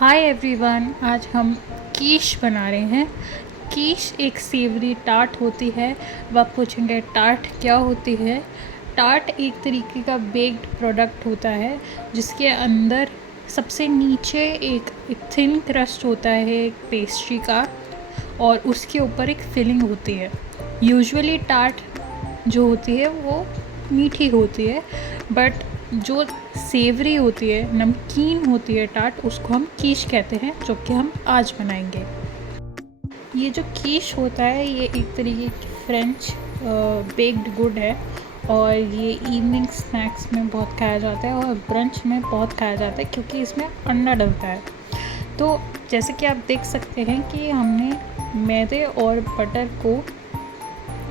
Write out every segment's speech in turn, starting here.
Hi everyone, आज हम कीश बना रहे हैं। कीश एक सेवरी टार्ट होती है। अब आप पूछेंगे टार्ट क्या होती है। टार्ट एक तरीके का बेक्ड प्रोडक्ट होता है जिसके अंदर सबसे नीचे एक थिन क्रस्ट होता है एक पेस्ट्री का, और उसके ऊपर एक फिलिंग होती है। यूजुअली टार्ट जो होती है वो मीठी होती है, बट जो सेवरी होती है, नमकीन होती है टार्ट, उसको हम कीश कहते हैं, जो कि हम आज बनाएंगे। ये जो कीश होता है ये एक तरीके की फ्रेंच बेक्ड गुड है, और ये इवनिंग स्नैक्स में बहुत खाया जाता है और ब्रंच में बहुत खाया जाता है क्योंकि इसमें अंडा डलता है। तो जैसे कि आप देख सकते हैं कि हमने मैदे और बटर को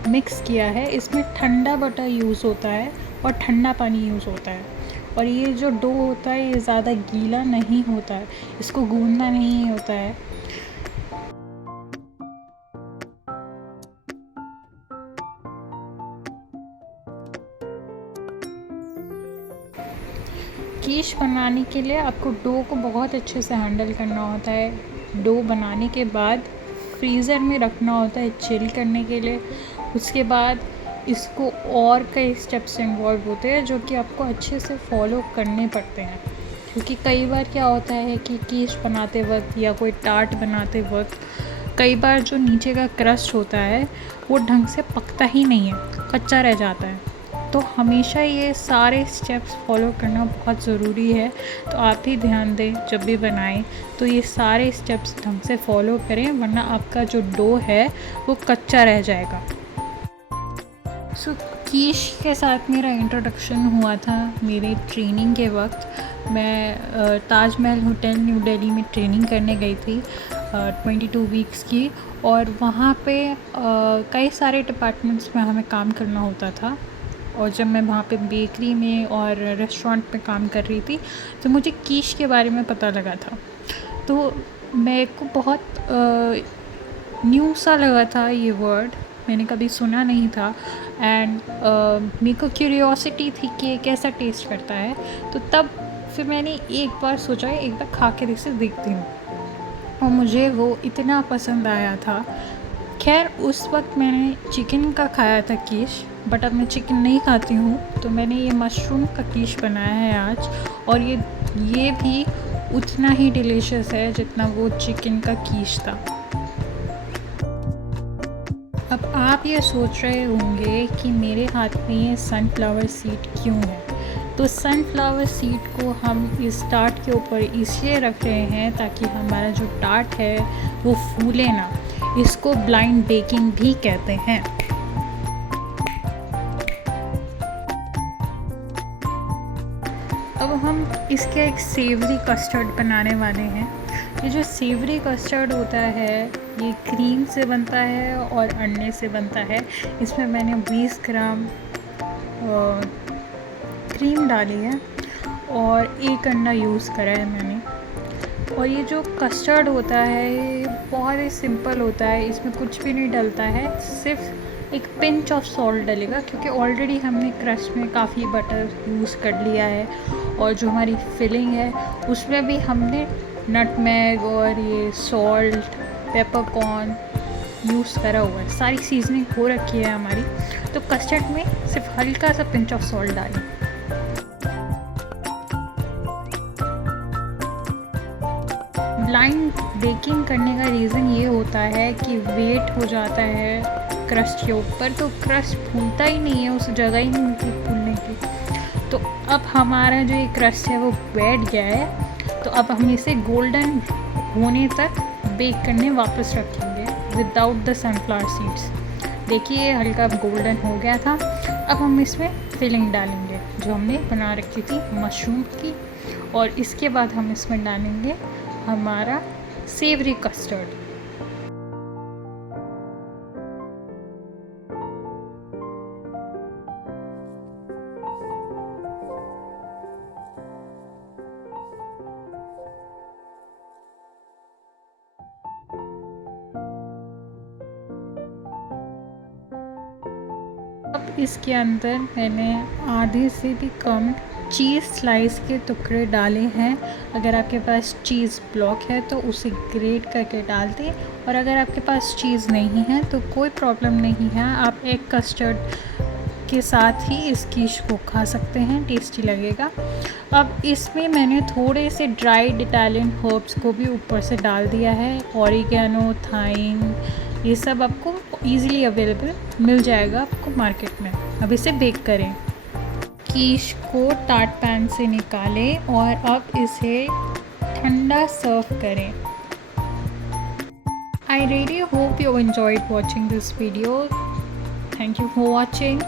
मिक्स किया है। इसमें ठंडा बटर यूज़ होता है और ठंडा पानी यूज़ होता है। और ये जो डो होता है ये ज़्यादा गीला नहीं होता है, इसको गूंदना नहीं होता है। कीश बनाने के लिए आपको डो को बहुत अच्छे से हैंडल करना होता है। डो बनाने के बाद फ्रीज़र में रखना होता है चिल करने के लिए। उसके बाद इसको और कई स्टेप्स इन्वॉल्व होते हैं जो कि आपको अच्छे से फॉलो करने पड़ते हैं, क्योंकि कई बार क्या होता है कि कीश बनाते वक्त या कोई टार्ट बनाते वक्त कई बार जो नीचे का क्रस्ट होता है वो ढंग से पकता ही नहीं है, कच्चा रह जाता है। तो हमेशा ये सारे स्टेप्स फॉलो करना बहुत ज़रूरी है। तो आप ही ध्यान दें जब भी बनाएं तो ये सारे स्टेप्स ढंग से फॉलो करें, वरना आपका जो डो है वो कच्चा रह जाएगा। सो कीश के साथ मेरा इंट्रोडक्शन हुआ था मेरे ट्रेनिंग के वक्त। मैं ताजमहल होटल न्यू दिल्ली में ट्रेनिंग करने गई थी 22 वीक्स की, और वहाँ पे कई सारे डिपार्टमेंट्स में हमें काम करना होता था। और जब मैं वहाँ पे बेकरी में और रेस्टोरेंट में काम कर रही थी तो मुझे कीश के बारे में पता लगा था। तो मेरे को बहुत न्यू सा लगा था ये वर्ड, मैंने कभी सुना नहीं था। एंड मेरे को क्यूरियोसिटी थी कि ये कैसा टेस्ट करता है। तो तब फिर मैंने एक बार सोचा एक बार खा के इसे देखती हूँ, और मुझे वो इतना पसंद आया था। खैर उस वक्त मैंने चिकन का खाया था कीश, बट अब मैं चिकन नहीं खाती हूँ, तो मैंने ये मशरूम का कीश बनाया है आज। और ये भी उतना ही डिलीशियस है जितना वो चिकन का कीश था। अब आप ये सोच रहे होंगे कि मेरे हाथ में ये सनफ्लावर सीड क्यों है। तो सनफ्लावर सीड को हम इस टार्ट के ऊपर इसलिए रख रहे हैं ताकि हमारा जो टार्ट है वो फूले ना। इसको ब्लाइंड बेकिंग भी कहते हैं। अब हम इसके एक सेवरी कस्टर्ड बनाने वाले हैं। ये जो सेवरी कस्टर्ड होता है ये क्रीम से बनता है और अंडे से बनता है। इसमें मैंने 20 ग्राम क्रीम डाली है और एक अंडा यूज़ करा है मैंने। और ये जो कस्टर्ड होता है ये बहुत ही सिंपल होता है, इसमें कुछ भी नहीं डलता है, सिर्फ एक पिंच ऑफ सॉल्ट डलेगा क्योंकि ऑलरेडी हमने क्रस्ट में काफ़ी बटर यूज़ कर लिया है। और जो हमारी फिलिंग है उसमें भी हमने नटमैग और ये सॉल्ट, पेपरकॉर्न यूज़ करा हुआ है, सारी सीजनिंग हो रखी है हमारी। तो कस्टर्ड में सिर्फ हल्का सा पिंच ऑफ सॉल्ट डालें। ब्लाइंड बेकिंग करने का रीज़न ये होता है कि वेट हो जाता है क्रस्ट के ऊपर, तो क्रस्ट फूलता ही नहीं है, उस जगह ही नहीं मिलती फूलने की। तो अब हमारा जो ये क्रस्ट है वो बैठ गया है, तो अब हम इसे गोल्डन होने तक बेक करने वापस रखेंगे विदाउट द सनफ्लावर सीड्स। देखिए हल्का गोल्डन हो गया था। अब हम इसमें फिलिंग डालेंगे जो हमने बना रखी थी मशरूम की, और इसके बाद हम इसमें डालेंगे हमारा सेवरी कस्टर्ड। अब इसके अंदर मैंने आधे से भी कम चीज़ स्लाइस के टुकड़े डाले हैं। अगर आपके पास चीज़ ब्लॉक है तो उसे ग्रेट करके डाल दें, और अगर आपके पास चीज़ नहीं है तो कोई प्रॉब्लम नहीं है, आप एग कस्टर्ड के साथ ही इस कीश को खा सकते हैं, टेस्टी लगेगा। अब इसमें मैंने थोड़े से ड्राइड इटालियन हर्ब्स को भी ऊपर से डाल दिया है। ऑरिगेनो, थाइम, ये सब आपको ईज़िली अवेलेबल मिल जाएगा आपको मार्केट में। अब इसे बेक करें। कीश को टाट पैन से निकालें और अब इसे ठंडा सर्व करें। I really hope you enjoyed watching this video. Thank you for watching.